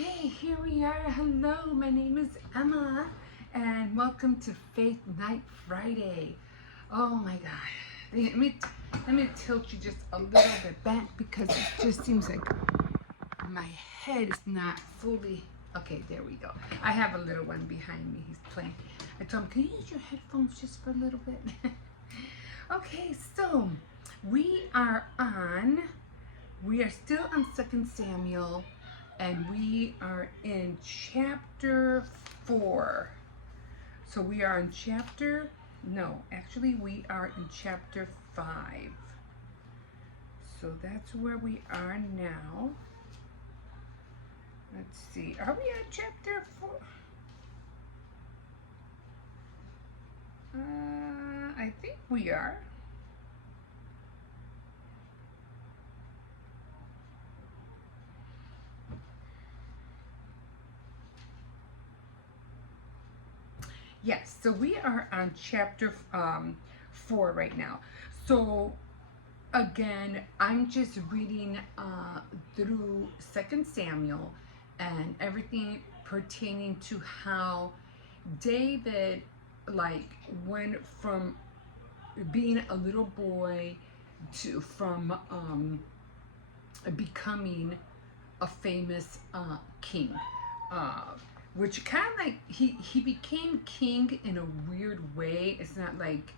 Okay, here we are. Hello, my name is Emma, and welcome to Faith Night Friday. Oh my God. Let me tilt you just a little bit back because it just seems like my head is not fully. Okay, there we go. I have a little one behind me. He's playing. I told him, can you use your headphones just for a little bit? Okay, so we are still on 2 Samuel, and we are in chapter 4. So we are in we are in chapter 5. So that's where we are now. Let's see, are we at chapter 4? I think we are. Yes, so we are on chapter 4 right now. So again, I'm just reading through 2 Samuel and everything pertaining to how David went from being a little boy to becoming a famous king. Uh, which kind of like he became king in a weird way. It's not like,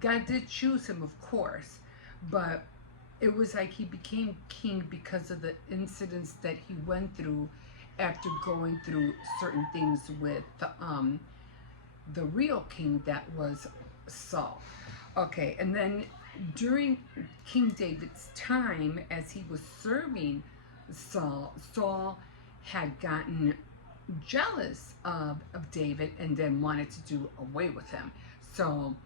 God did choose him, of course, but it was like he became king because of the incidents that he went through after going through certain things with the real king that was Saul. Okay, and then during King David's time, as he was serving Saul had gotten jealous of David and then wanted to do away with him. So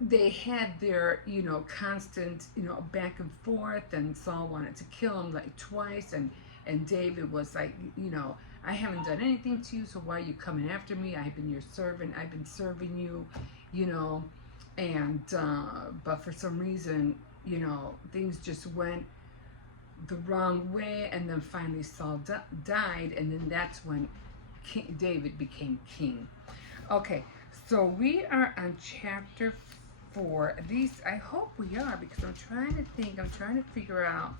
they had their, constant, back and forth, and Saul wanted to kill him like twice, and David was like, I haven't done anything to you, so why are you coming after me? I've been your servant. I've been serving you, and but for some reason, things just went the wrong way, and then finally Saul died, and then that's when David became king. Okay, so we are on chapter 4. At least I hope we are, because I'm trying to figure out.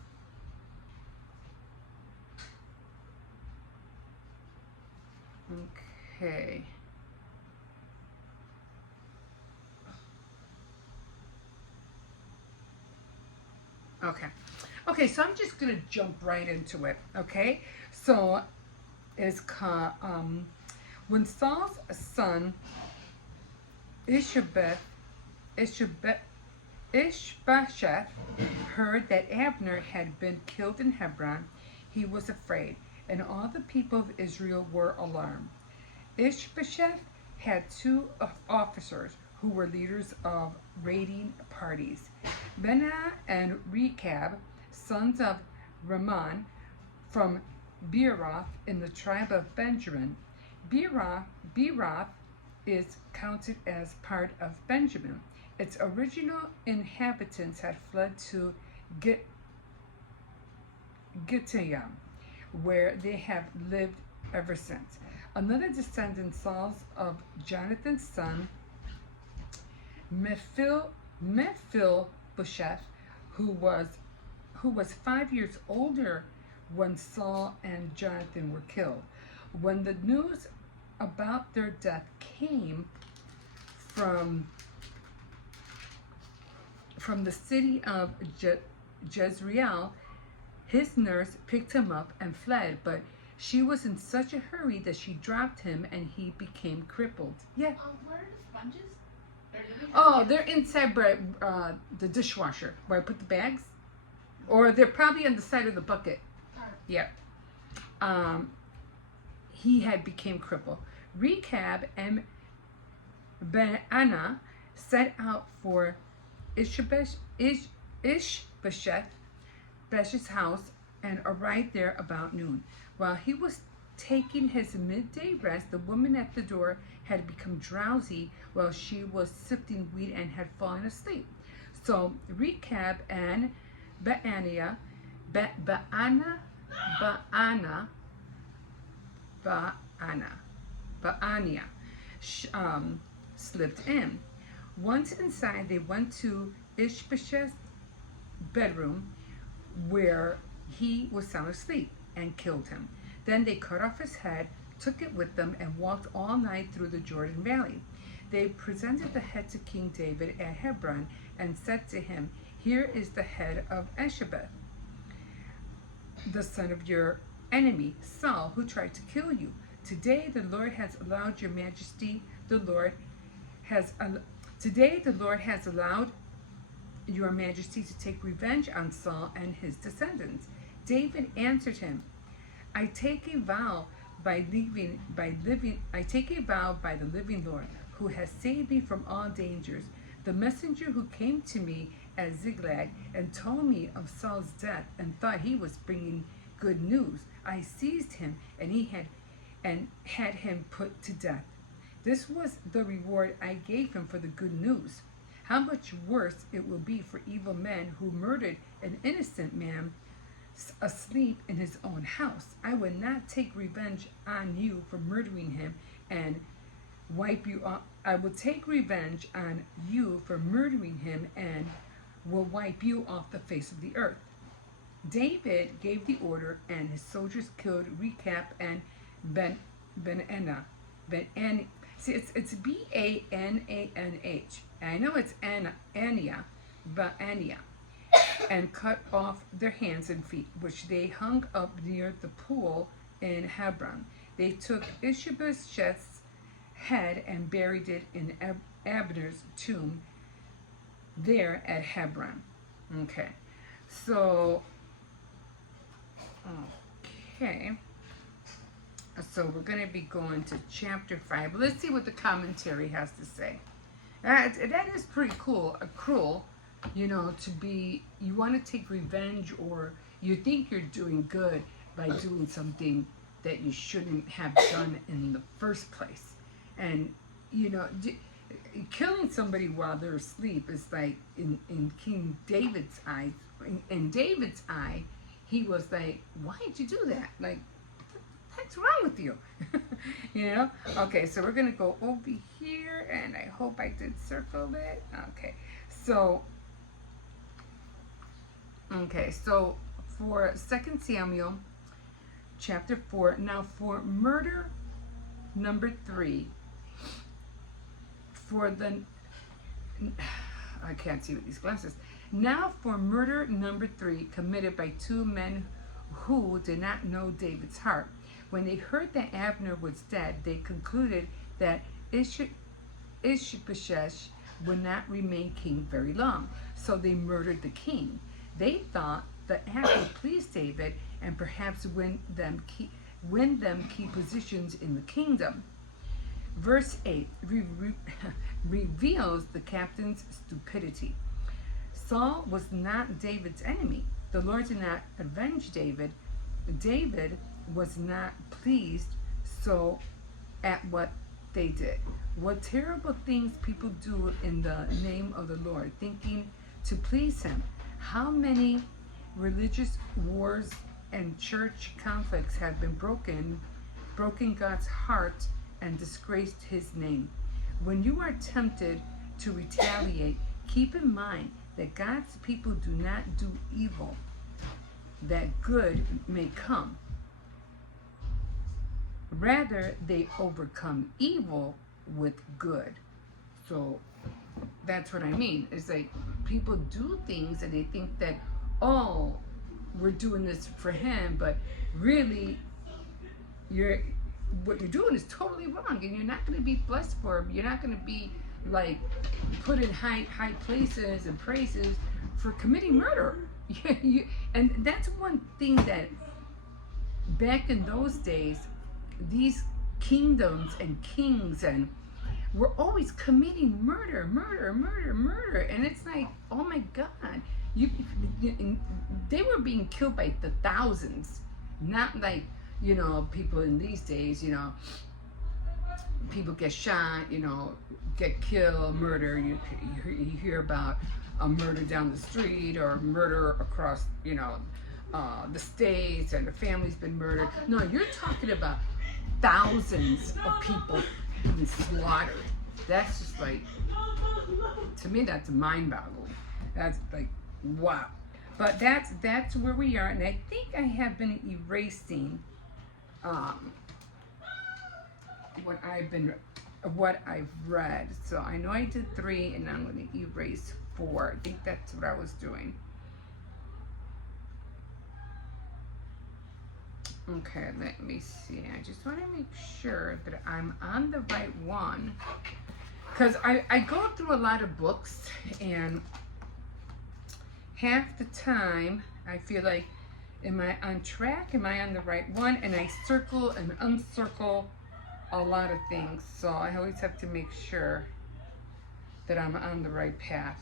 Okay. Okay, so I'm just gonna jump right into it. Okay, so it's when Saul's son Ishbosheth heard that Abner had been killed in Hebron, he was afraid, and all the people of Israel were alarmed. Ishbosheth had two officers who were leaders of raiding parties, Benaiah and Rechab, sons of Rimmon from Beeroth in the tribe of Benjamin. Beeroth is counted as part of Benjamin. Its original inhabitants had fled to Gittayim, where they have lived ever since. Another descendant, Saul's of Jonathan's son, Mephibosheth, who was 5 years older when Saul and Jonathan were killed. When the news about their death came from the city of Jezreel, his nurse picked him up and fled, but she was in such a hurry that she dropped him and he became crippled. Yeah. Where are the sponges? Oh, they're inside the dishwasher where I put the bags. Or they're probably on the side of the bucket. Yeah. He had became crippled. Rechab and Benaiah set out for Ishbosheth's house and arrived there about noon. While he was taking his midday rest, the woman at the door had become drowsy while she was sifting wheat and had fallen asleep. So Rechab and Baana Baana, Baana, Baania, slipped in. Once inside, they went to Ishbosheth's bedroom where he was sound asleep and killed him. Then they cut off his head, took it with them, and walked all night through the Jordan Valley. They presented the head to King David at Hebron and said to him, "Here is the head of Isbosheth, the son of your enemy, Saul, who tried to kill you. Today the Lord has allowed your majesty, today the Lord has allowed your majesty to take revenge on Saul and his descendants." David answered him, I take a vow by the living Lord, who has saved me from all dangers. The messenger who came to me at Ziklag and told me of Saul's death and thought he was bringing good news, I seized him and had him put to death. This was the reward I gave him for the good news. How much worse it will be for evil men who murdered an innocent man asleep in his own house. I will not take revenge on you for murdering him and wipe you off. I will take revenge on you for murdering him and will wipe you off the face of the earth. David gave the order, and his soldiers killed Rechab and Ben-Anah. See, it's B-A-N-A-N-H. I know it's Ania, but Ania. And cut off their hands and feet, which they hung up near the pool in Hebron. They took Ishbosheth's head and buried it in Abner's tomb there at Hebron. Okay, so we're going to be going to chapter 5. Let's see what the commentary has to say. That is pretty cool, cruel. You want to take revenge, or you think you're doing good by doing something that you shouldn't have done in the first place. And, killing somebody while they're asleep is like, in King David's eyes, in David's eye, he was like, why did you do that? Like, what's wrong with you? Okay, so we're going to go over here, and I hope I did circle it. Okay, so for 2 Samuel chapter 4, now for murder number 3, I can't see with these glasses. Now for murder number 3 committed by 2 men who did not know David's heart. When they heard that Abner was dead, they concluded that Ishbosheth would not remain king very long, so they murdered the king. They thought the act would please David and perhaps win them key positions in the kingdom. Verse 8 reveals the captain's stupidity. Saul was not David's enemy. The Lord did not avenge David. David was not pleased at what they did. What terrible things people do in the name of the Lord, thinking to please him. How many religious wars and church conflicts have been broken God's heart and disgraced his name. When you are tempted to retaliate, keep in mind that God's people do not do evil, that good may come. Rather, they overcome evil with good. So that's what I mean. It's like people do things and they think that, oh, we're doing this for him, but really what you're doing is totally wrong, and you're not going to be blessed for him. You're not going to be like put in high places and praises for committing murder. And that's one thing that back in those days, these kingdoms and kings and were always committing murder, and it's like, oh my God, they were being killed by the thousands, not like people in these days. People get shot, get killed, murder. You hear about a murder down the street or murder across, the states and the family's been murdered. No, you're talking about thousands of people being slaughtered. That's just like, to me, that's mind-boggling. That's like, wow. But that's where we are, and I think I have been erasing what I've read. So I know I did 3, and I'm going to erase 4. I think that's what I was doing. Okay, let me see. I just want to make sure that I'm on the right one, because I go through a lot of books, and half the time I feel like, am I on track? Am I on the right one? And I circle and uncircle a lot of things, so I always have to make sure that I'm on the right path,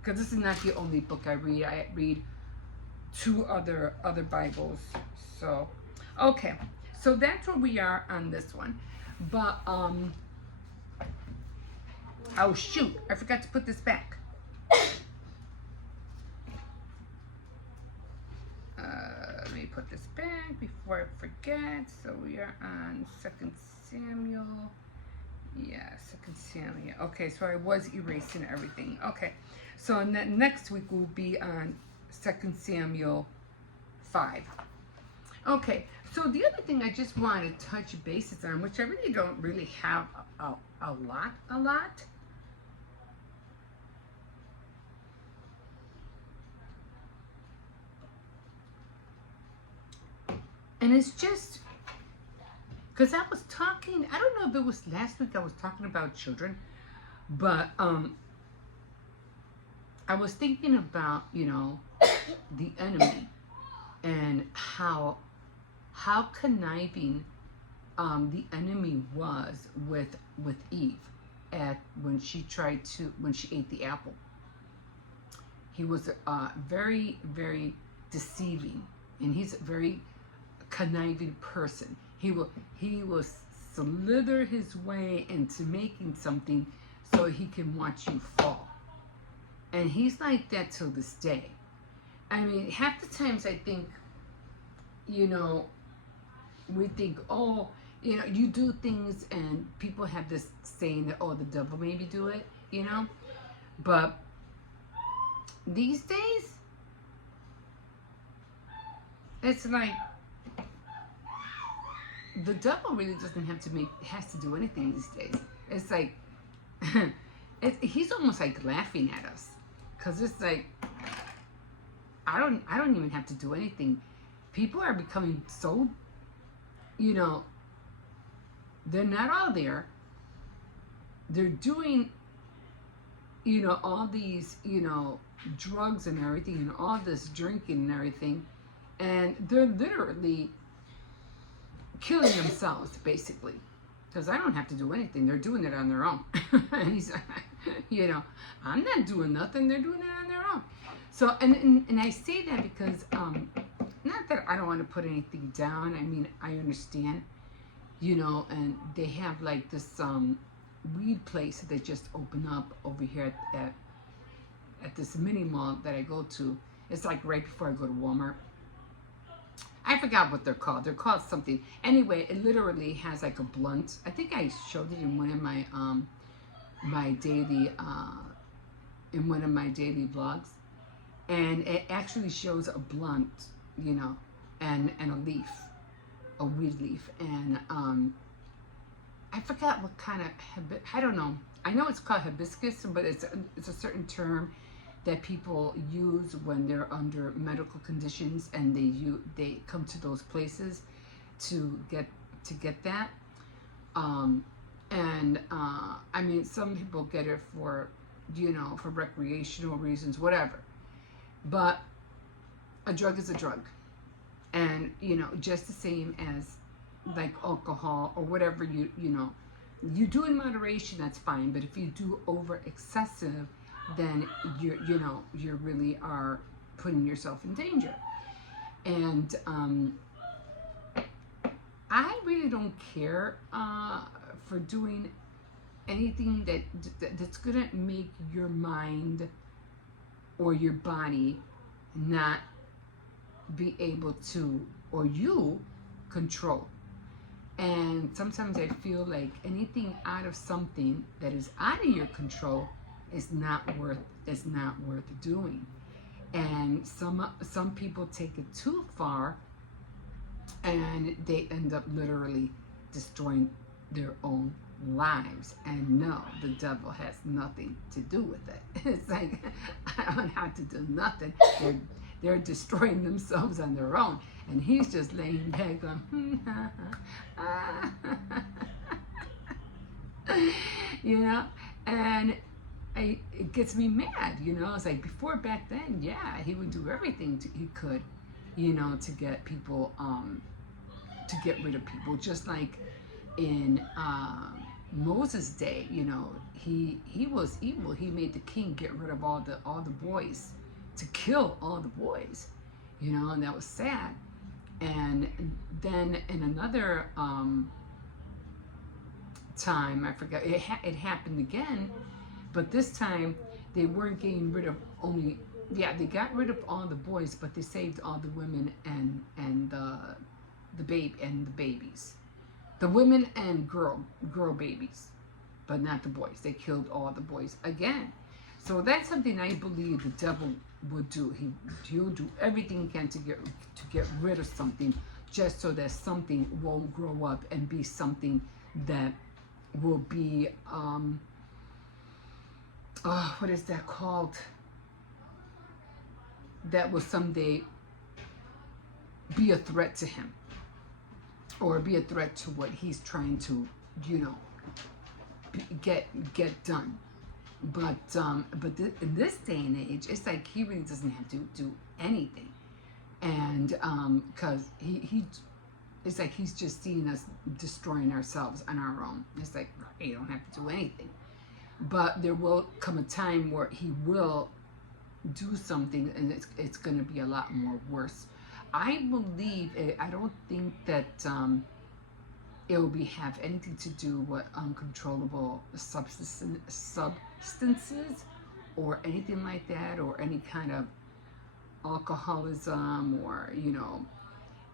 because this is not the only book I read. I read 2 other Bibles. So okay, so that's where we are on this one. But oh shoot, I forgot to put this back. Let me put this back before I forget. So we are on 2 Samuel. Yeah, 2 Samuel. Okay, so I was erasing everything. Okay, so next week we'll be on 2 Samuel 5. Okay, so the other thing I just want to touch bases on, which I really don't really have a lot. And it's just, because I was talking, I don't know if it was last week I was talking about children, but I was thinking about, the enemy, and how conniving the enemy was with Eve when she ate the apple. He was very, very deceiving, and he's a very conniving person. He will slither his way into making something so he can watch you fall. And he's like that till this day. I mean, half the times I think, we think, oh, you do things, and people have this saying that, oh, the devil made me do it, But these days, it's like, the devil really doesn't has to do anything these days. It's like, he's almost like laughing at us, because it's like, I don't even have to do anything. People are becoming so, they're not all there. They're doing, all these, drugs and everything, and all this drinking and everything, and they're literally killing themselves, basically, because I don't have to do anything. They're doing it on their own. And he's, I'm not doing nothing. They're doing it on their own. So, and I say that because, not that I don't want to put anything down. I mean, I understand, and they have like this weed place that they just opened up over here at this mini mall that I go to. It's like right before I go to Walmart. I forgot what they're called. They're called something. Anyway, it literally has like a blunt. I think I showed it in one of my daily vlogs, and it actually shows a blunt, and a leaf, a weed leaf, and I forgot what kind of I don't know. I know it's called hibiscus, but it's a certain term that people use when they're under medical conditions, and they come to those places to get that. I mean, some people get it for for recreational reasons, whatever. But a drug is a drug, and just the same as like alcohol or whatever you do in moderation, that's fine. But if you do over excessive, then you really are putting yourself in danger. And I really don't care for doing anything that's gonna make your mind or your body not be able to, or you control. And sometimes I feel like anything out of something that is out of your control is not worth doing. And some people take it too far, and they end up literally destroying their own lives. And no, the devil has nothing to do with it. It's like, I don't have to do nothing. They're destroying themselves on their own, and he's just laying back going, you know. And it gets me mad, you know. It's like, before, back then, yeah, he would do everything he could, you know, to get people, to get rid of people. Just like in Moses' day, you know, he was evil. He made the king get rid of all the boys, to kill all the boys, you know, and that was sad. And then in another time, I forgot, it happened again, but this time they weren't getting rid of only, yeah, they got rid of all the boys, but they saved all the women and the babies, the women and girl babies, but not the boys. They killed all the boys again. So that's something I believe the devil would do. He'll do everything he can to get rid of something, just so that something won't grow up and be something that will be what is that called? That will someday be a threat to him, or be a threat to what he's trying to, you know, get done. But in this day and age, it's like he really doesn't have to do anything, and because it's like he's just seeing us destroying ourselves on our own. It's like, you don't have to do anything, but there will come a time where he will do something, and it's going to be a lot more worse. I believe I don't think that it will have anything to do with uncontrollable substances or anything like that, or any kind of alcoholism, or, you know,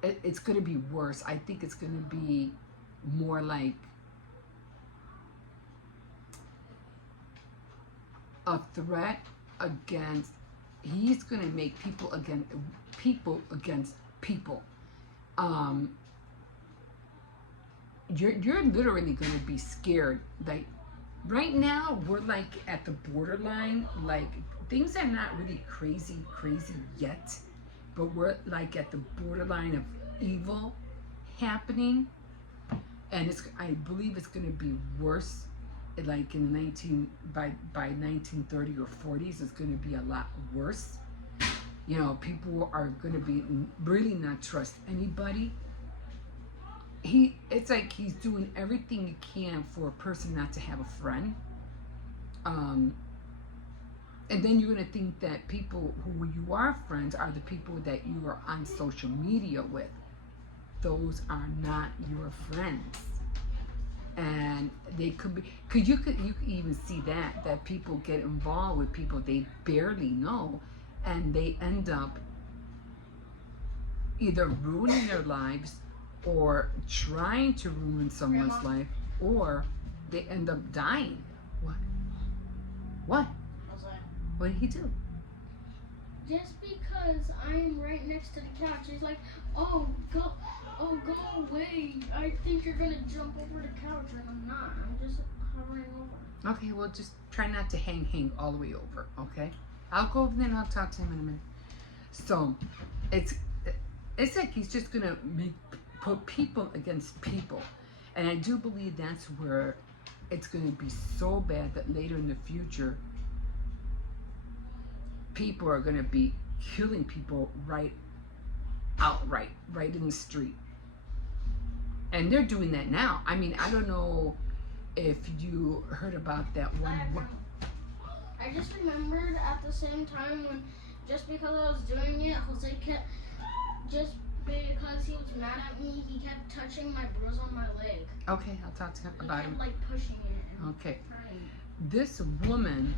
it's going to be worse. I think it's going to be more like a threat against, he's going to make people against people. You're literally going to be scared. Like, right now, we're like at the borderline. Like, things are not really crazy yet, but we're like at the borderline of evil happening, and I believe it's going to be worse. Like in by 1930 or 40s, it's going to be a lot worse. You know, people are going to be really not trust anybody. It's like he's doing everything he can for a person not to have a friend. And then you're going to think that people who you are friends are the people that you are on social media with. Those are not your friends. And they could be, because you could even see that people get involved with people they barely know, and they end up either ruining their lives, or trying to ruin someone's life, or they end up dying. What? What did he do? Just because I'm right next to the couch, he's like, oh, go away. I think you're gonna jump over the couch, and I'm not. I'm just hovering over. Okay, well, just try not to hang all the way over, okay? I'll go over there and I'll talk to him in a minute. So, it's like he's just gonna put people against people. And I do believe that's where it's gonna be so bad that later in the future, people are gonna be killing people outright, right in the street. And they're doing that now. I mean, I don't know if you heard about that one. I just remembered at the same time when, just because I was doing it, Jose kept, just because he was mad at me, he kept touching my bruise on my leg. Okay, I'll talk to him about him. him. Like pushing it. Okay. This woman,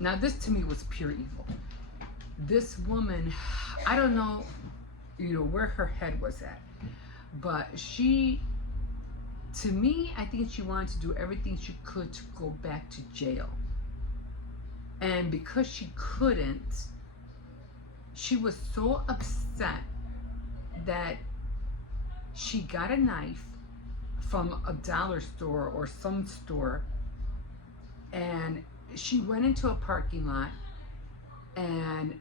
now this to me was pure evil. this woman, I don't know, where her head was at, but she, to me, I think she wanted to do everything she could to go back to jail. And because she couldn't, she was so upset that she got a knife from a dollar store or some store, and she went into a parking lot, and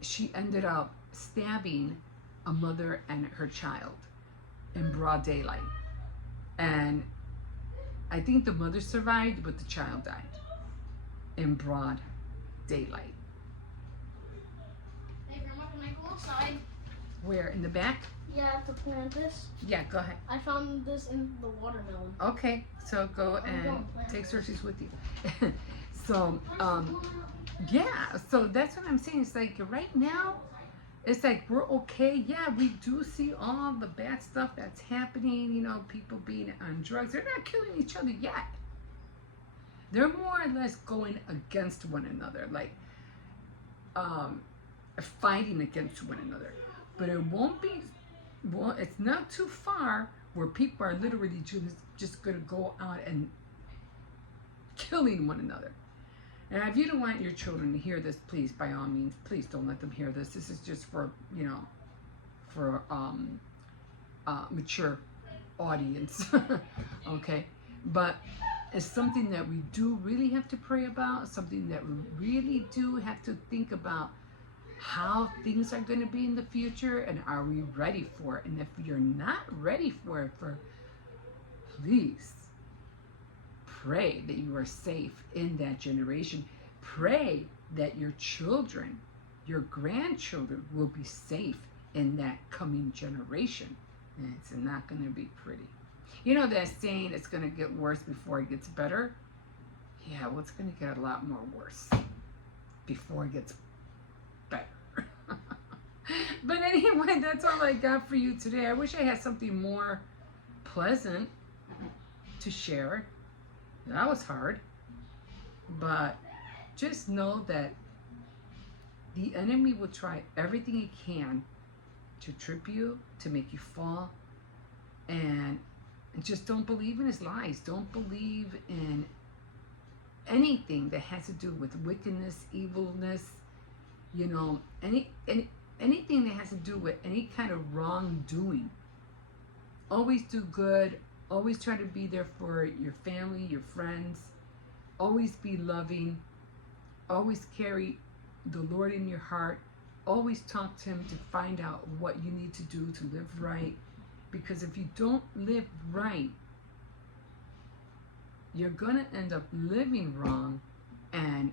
she ended up stabbing a mother and her child in broad daylight. And I think the mother survived, but the child died in broad daylight. Hey, Grandma, can I go outside? Where, in the back? Yeah, to plant this. Yeah, go ahead. I found this in the watermelon. Okay, so go I'm and gonna plant take this. Cersei's with you. So, yeah, so that's what I'm saying. It's like right now, it's like we're okay. Yeah, we do see all the bad stuff that's happening, people being on drugs. They're not killing each other yet. They're more or less going against one another, like fighting against one another. But it won't be, well, it's not too far where people are literally just going to go out and killing one another. And if you don't want your children to hear this, please, by all means, please don't let them hear this. This is just for, for mature audience, okay? But it's something that we do really have to pray about, something that we really do have to think about how things are going to be in the future, and are we ready for it? And if you're not ready for it, please pray that you are safe in that generation. Pray that your children, your grandchildren will be safe in that coming generation. And it's not going to be pretty. You know that saying, it's going to get worse before it gets better? Yeah, well, it's going to get a lot more worse before it gets better. But anyway, that's all I got for you today. I wish I had something more pleasant to share. That was hard. But just know that the enemy will try everything he can to trip you, to make you fall. And just don't believe in his lies. Don't believe in anything that has to do with wickedness, evilness, anything that has to do with any kind of wrongdoing. Always do good. Always try to be there for your family, your friends. Always be loving. Always carry the Lord in your heart. Always talk to him to find out what you need to do to live right. Because if you don't live right, you're going to end up living wrong, and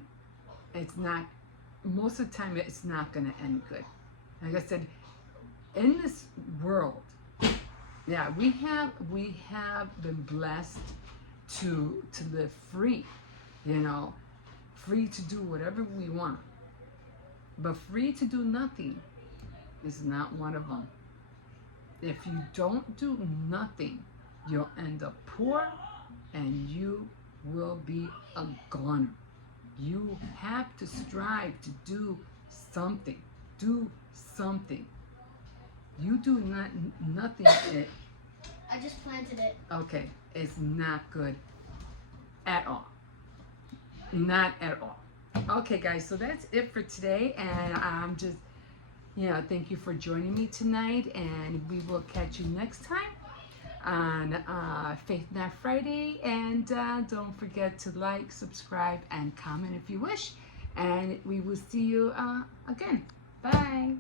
most of the time, it's not going to end good. Like I said, in this world, yeah, we have been blessed to live free, free to do whatever we want. But free to do nothing is not one of them. If you don't do nothing, you'll end up poor, and you will be a goner. You have to strive to do something. Do something. You do nothing. I just planted it. Okay, it's not good at all. Not at all. Okay, guys, so that's it for today, and I'm just, thank you for joining me tonight, and we will catch you next time on Faith Not Friday. And don't forget to like, subscribe, and comment if you wish, and we will see you again. Bye.